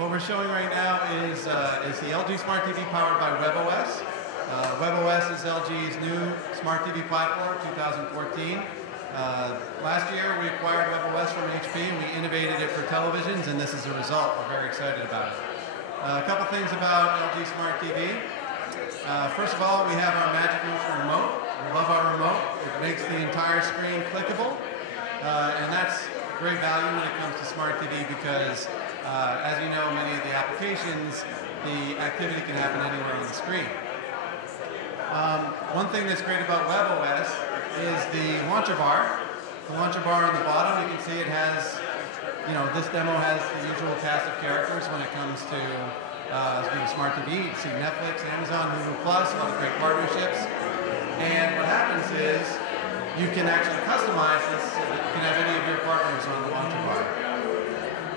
What we're showing right now is the LG Smart TV powered by WebOS. WebOS is LG's new Smart TV platform, 2014. Last year we acquired WebOS from HP and we innovated it for televisions, and this is the result. We're very excited about it. A couple things about LG Smart TV. First of all, we have our Magic Motion remote. We love our remote. It makes the entire screen clickable, and that's great value when it comes to Smart TV because, as you know, many of the applications, the activity can happen anywhere on the screen. One thing that's great about WebOS is the launcher bar. The launcher bar on the bottom, you can see it has, this demo has the usual cast of characters when it comes to Smart TV. You can see Netflix, Amazon, Hulu Plus, a lot of great partnerships. And what happens is you can actually customize this so that you can have any of your partners on the launcher bar.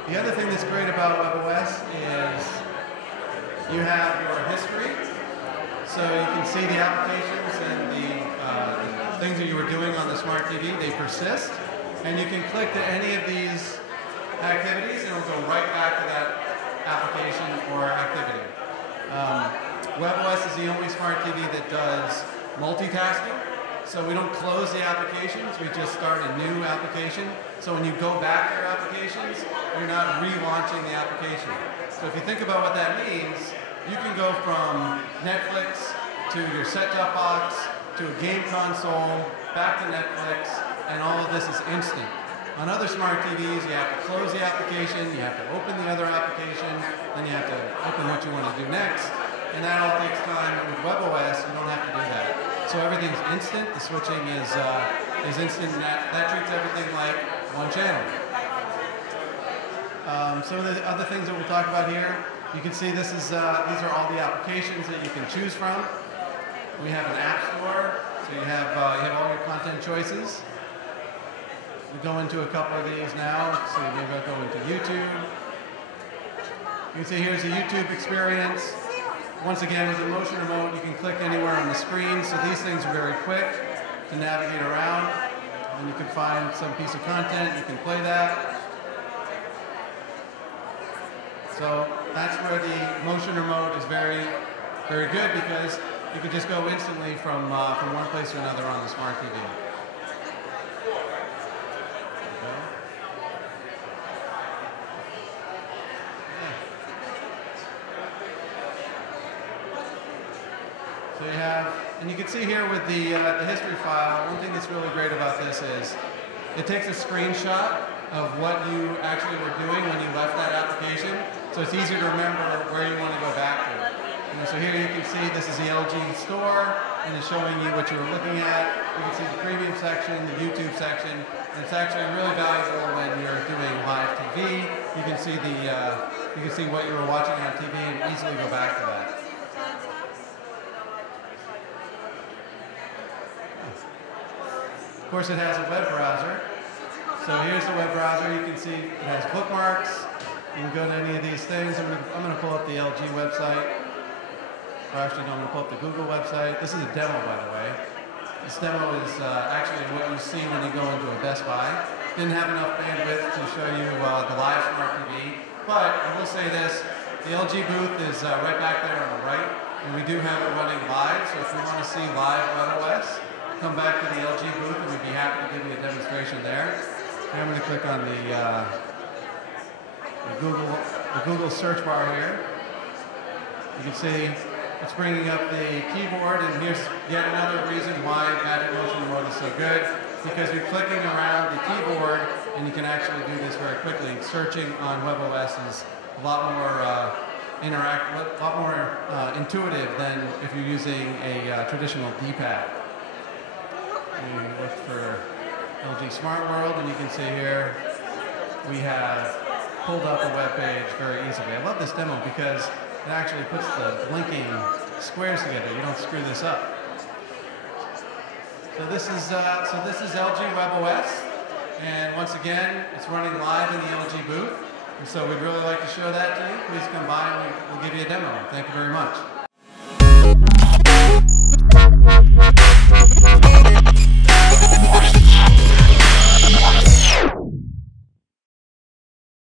The other thing that's great about WebOS is you have your history. So you can see the applications and the things that you were doing on the Smart TV, they persist. And you can click to any of these activities and it will go right back to that application or activity. WebOS is the only Smart TV that does multitasking. So we don't close the applications, we just start a new application. So when you go back to your applications, you're not relaunching the application. So if you think about what that means, you can go from Netflix to your set-top box to a game console, back to Netflix, and all of this is instant. On other Smart TVs, you have to close the application, you have to open the other application, then you have to open what you want to do next, and that all takes time. And with WebOS, you don't have to do that. So everything's instant, the switching is instant, and that treats everything like one channel. Some of the other things that we'll talk about here, you can see these are all the applications that you can choose from. We have an app store, so you have all your content choices. We go into a couple of these now, so maybe I'll go into YouTube. You can see here's the YouTube experience. Once again, with the motion remote, you can click anywhere on the screen, so these things are very quick to navigate around. And you can find some piece of content, you can play that. So that's where the motion remote is very, very good because you can just go instantly from one place to another on the Smart TV. So you have, and you can see here with the history file, one thing that's really great about this is it takes a screenshot of what you actually were doing when you left that application, so it's easier to remember where you want to go back to. So here you can see this is the LG store, and it's showing you what you were looking at. You can see the premium section, the YouTube section, and it's actually really valuable when you're doing live TV. You can see what you were watching on TV and easily go back to that. Of course, it has a web browser. So here's the web browser. You can see it has bookmarks. You can go to any of these things. I'm going to pull up the LG website. Or actually, no, I'm going to pull up the Google website. This is a demo, by the way. This demo is actually what you see when you go into a Best Buy. Didn't have enough bandwidth to show you the live Smart TV. But I will say this, the LG booth is right back there on the right. And we do have it running live. So if you want to see live WebOS, come back to the LG booth and we'd be happy to give you a demonstration there. And I'm going to click on the Google search bar here. You can see it's bringing up the keyboard, and here's yet another reason why Magic Motion Remote is so good, because you're clicking around the keyboard and you can actually do this very quickly. Searching on WebOS is a lot more intuitive than if you're using a traditional D-pad. You look for LG Smart World, and you can see here we have pulled up a web page very easily. I love this demo because it actually puts the blinking squares together. You don't screw this up. So this is LG WebOS, and once again, it's running live in the LG booth. And so we'd really like to show that to you. Please come by and we'll give you a demo. Thank you very much.